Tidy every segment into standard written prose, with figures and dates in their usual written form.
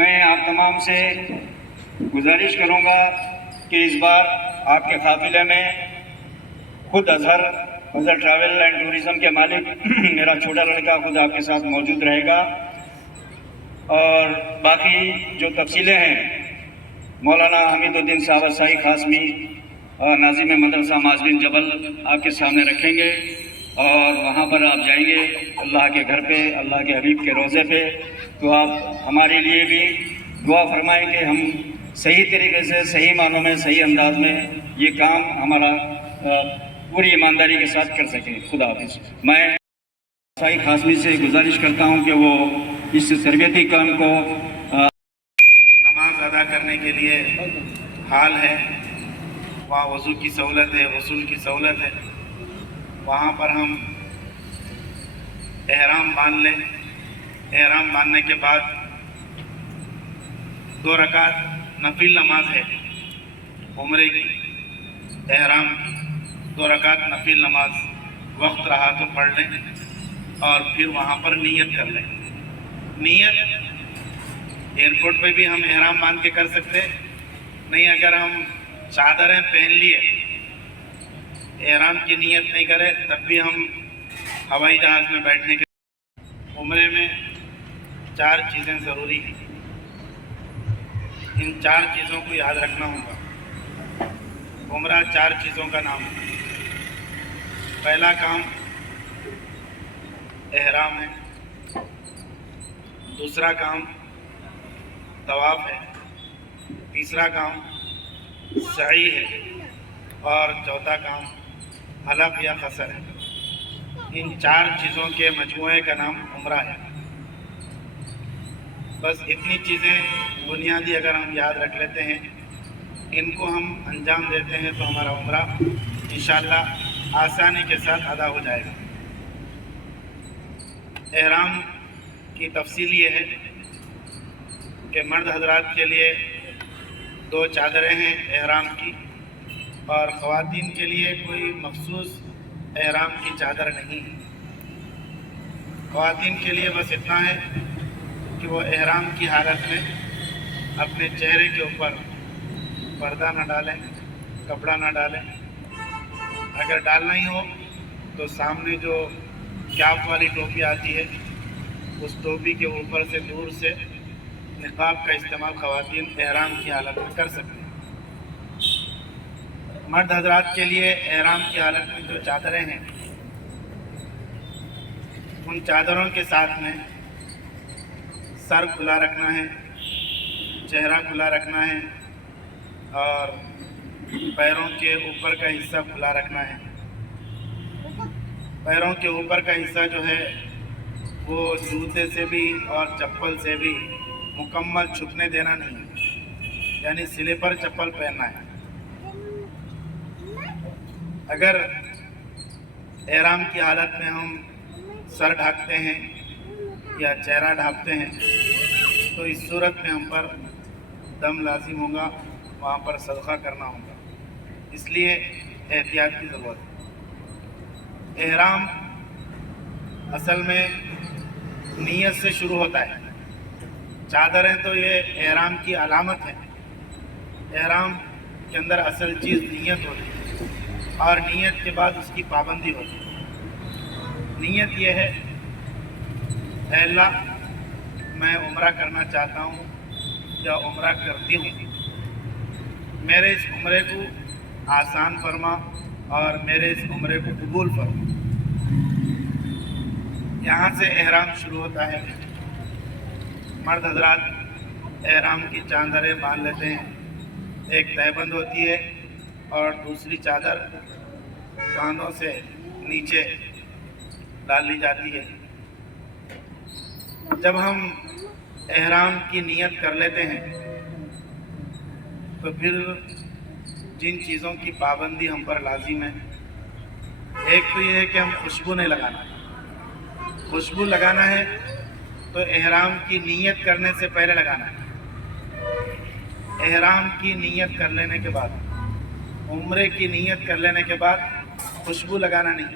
میں آپ تمام سے گزارش کروں گا کہ اس بار آپ کے قافلے میں خود اظہر ٹریول اینڈ ٹورزم کے مالک میرا چھوٹا لڑکا خود آپ کے ساتھ موجود رہے گا، اور باقی جو تفصیلیں ہیں مولانا حمید الدین صاحب سائی قاسمی اور ناظم مدرسہ معاذ بن جبل آپ کے سامنے رکھیں گے، اور وہاں پر آپ جائیں گے اللہ کے گھر پہ، اللہ کے حبیب کے روضے پہ، تو آپ ہمارے لیے بھی دعا فرمائیں کہ ہم صحیح طریقے سے، صحیح معنوں میں، صحیح انداز میں یہ کام ہمارا پوری ایمانداری کے ساتھ کر سکیں۔ خدا حافظ۔ میں سائی قاسمی سے گزارش کرتا ہوں کہ وہ اس تربیتی کام کو نماز ادا کرنے کے لیے حال ہے، وہاں وضو کی سہولت ہے، غسل کی سہولت ہے، وہاں پر ہم احرام باندھ لیں۔ احرام باندھنے کے بعد 2 رکعت نفل نماز ہے عمرے کی، احرام کی 2 رکعت نفل نماز وقت رہا تو پڑھ لیں، اور پھر وہاں پر نیت کر لیں۔ نیت ایئرپورٹ پہ بھی ہم احرام باندھ کے کر سکتے، نہیں اگر ہم چادریں پہن لیے، احرام کی نیت نہیں کرے، تب بھی ہم ہوائی جہاز میں بیٹھنے کے عمرے میں 4 چیزیں ضروری ہیں۔ ان 4 چیزوں کو یاد رکھنا ہوگا۔ عمرہ 4 چیزوں کا نام ہے۔ پہلا کام احرام ہے، دوسرا کام طواف ہے، تیسرا کام سعی ہے، اور چوتھا کام حلق یا قصر ہے۔ ان 4 چیزوں کے مجموعے کا نام عمرہ ہے۔ بس اتنی چیزیں بنیادی اگر ہم یاد رکھ لیتے ہیں، ان کو ہم انجام دیتے ہیں، تو ہمارا عمرہ انشاءاللہ آسانی کے ساتھ ادا ہو جائے گا۔ احرام کی تفصیل یہ ہے کہ مرد حضرات کے لیے 2 چادریں ہیں احرام کی، اور خواتین کے لیے کوئی مخصوص احرام کی چادر نہیں ہے۔ خواتین کے لیے بس اتنا ہے کہ وہ احرام کی حالت میں اپنے چہرے کے اوپر پردہ نہ ڈالیں، کپڑا نہ ڈالیں، اگر ڈالنا ہی ہو تو سامنے جو کیپ والی ٹوپی آتی ہے، اس ٹوپی کے اوپر سے دور سے نقاب کا استعمال خواتین احرام کی حالت میں کر سکتے ہیں۔ مرد حضرات کے لیے احرام کی حالت میں جو چادریں ہیں، ان چادروں کے ساتھ میں سر کھلا رکھنا ہے، چہرہ کھلا رکھنا ہے، اور پیروں کے اوپر کا حصہ کھلا رکھنا ہے۔ پیروں کے اوپر کا حصہ جو ہے وہ جوتے سے بھی اور چپل سے بھی مکمل چھپنے دینا نہیں ہے، یعنی سلیپر چپل پہننا ہے۔ اگر احرام کی حالت میں ہم سر ڈھانپتے ہیں یا چہرہ ڈھانپتے ہیں، تو اس صورت میں ہم پر دم لازم ہوگا، وہاں پر صدقہ کرنا ہوگا، اس لیے احتیاط کی ضرورت ہے۔ احرام اصل میں نیت سے شروع ہوتا ہے۔ چادریں تو یہ احرام کی علامت ہے۔ احرام کے اندر اصل چیز نیت ہوتی ہے، اور نیت کے بعد اس کی پابندی ہوتی ہے۔ نیت یہ ہے، اے اللہ میں عمرہ کرنا چاہتا ہوں یا عمرہ کرتی ہوں، میرے اس عمرے کو آسان فرما اور میرے اس عمرے کو قبول فرما۔ یہاں سے احرام شروع ہوتا ہے۔ مرد حضرات احرام کی چادریں باندھ لیتے ہیں، ایک تہبند ہوتی ہے اور دوسری چادر کاندھوں سے نیچے ڈال لی جاتی ہے۔ جب ہم احرام کی نیت کر لیتے ہیں تو پھر جن چیزوں کی پابندی ہم پر لازم ہے، ایک تو یہ ہے کہ ہم خوشبو نہیں لگانا۔ خوشبو لگانا ہے تو احرام کی نیت کرنے سے پہلے لگانا ہے۔ احرام کی نیت کر لینے کے بعد، عمرے کی نیت کر لینے کے بعد خوشبو لگانا نہیں،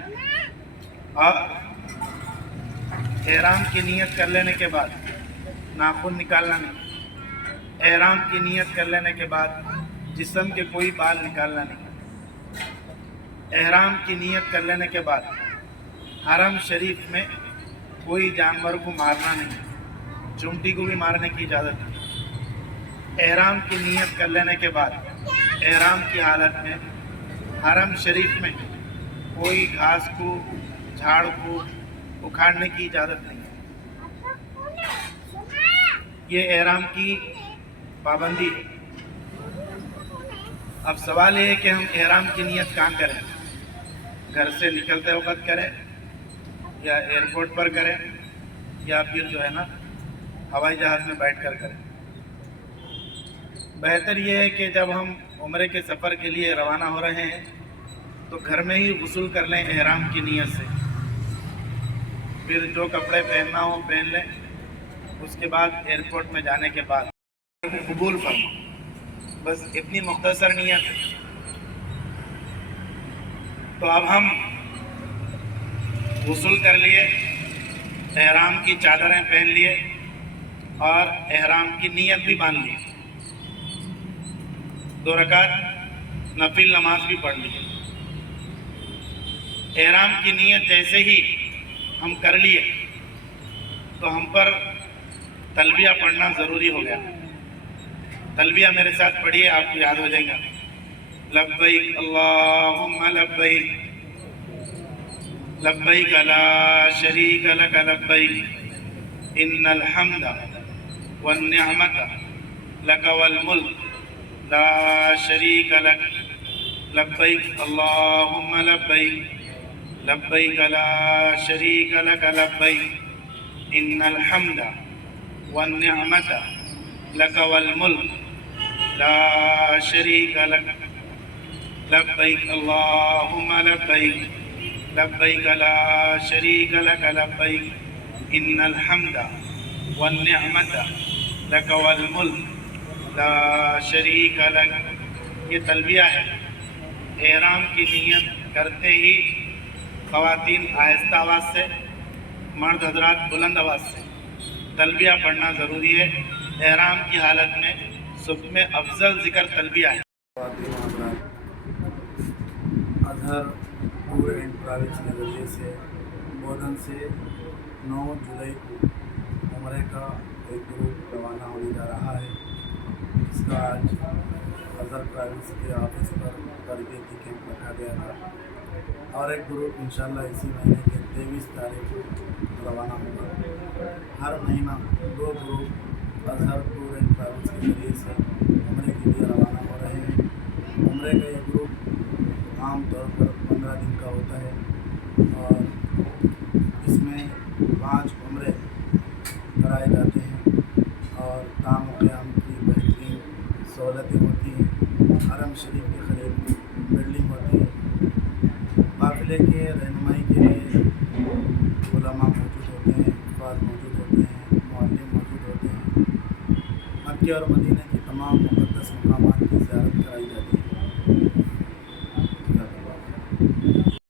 اور احرام کی نیت کر لینے کے بعد ناخن نکالنا نہیں، احرام کی نیت کر لینے کے بعد جسم کے کوئی بال نکالنا نہیں. احرام کی نیت کر لینے کے بعد حرم شریف میں کوئی جانور کو مارنا نہیں, چونٹی کو بھی مارنے کی اجازت نہیں. احرام کی نیت کر لینے کے بعد احرام کی حالت میں حرم شریف میں کوئی گھاس کو, جھاڑ کو اکھاڑنے کی اجازت نہیں. یہ احرام کی پابندی ہے. اب سوال یہ ہے کہ ہم احرام کی نیت کہاں کریں, گھر سے نکلتے وقت کریں یا ایئرپورٹ پر کریں یا پھر جو ہے نا ہوائی جہاز میں بیٹھ کر کریں. بہتر یہ ہے کہ جب ہم عمرے کے سفر کے لیے روانہ ہو رہے ہیں تو گھر میں ہی غسل کر لیں احرام کی نیت سے, پھر جو کپڑے پہننا ہو پہن لیں. اس کے بعد ایئرپورٹ میں جانے کے بعد قبول فرما, بس اتنی مختصر نیت ہے. تو اب ہم غسل کر لیے, احرام کی چادریں پہن لیے اور احرام کی نیت بھی باندھ لی, 2 رکعت نفل نماز بھی پڑھ لی. احرام کی نیت جیسے ہی ہم کر لیے تو ہم پر تلبیہ پڑھنا ضروری ہو گیا. تلبیہ میرے ساتھ پڑھیے, آپ کو یاد ہو جائے گا. لبیک اللہم لبیک لبیک لا شریک لک لبیک ان الحمد والنعمت لک والملک لا شریک لک لبیک اللہم لبیک لبیک لا شریک لک لبیک ان الحمد والنعمت لک والملک لا شریک لک لبیک اللہم لبیک لبیک لا شریک لک لبیک ان الحمد والنعمت لک والملک لا شریک لک. یہ تلبیہ ہے. احرام کی نیت کرتے ہی خواتین آہستہ آواز سے, مرد حضرات بلند آواز سے تلبیہ پڑھنا ضروری ہے. احرام کی حالت میں سب میں افضل ذکر تلبیہ ہے. اظہر ٹور اینڈ ٹریولس کے ذریعے سے بودھن سے 9 جولائی کو عمرے کا ایک گروپ روانہ ہونے جا رہا ہے. اس کا آج اظہر ٹریولس کے آفس پر تربیتی کیمپ رکھا گیا تھا اور ایک گروپ انشاءاللہ اسی مہینے کے 23 تاریخ کو روانہ ہوگا. ہر مہینہ 2 group Azhar tour and travels کے ذریعے سے عمرے کے لیے روانہ ہو رہے ہیں. عمرے کا یہ گروپ عام طور پر 15 دن کا ہوتا ہے اور اس میں 5 عمرے کرائے جاتے ہیں اور تام و قیام کی بہترین سہولتیں ہوتی ہیں. حرم شریف کے قریب بلڈنگ ہوتی ہے. قافلے کے رہنمائی کے لیے علماء موجود ہوتے ہیں, حفاظ موجود ہوتے ہیں, معلم موجود ہوتے ہیں. مکہ اور مدینہ کی تمام مقدس مقامات کی زیارت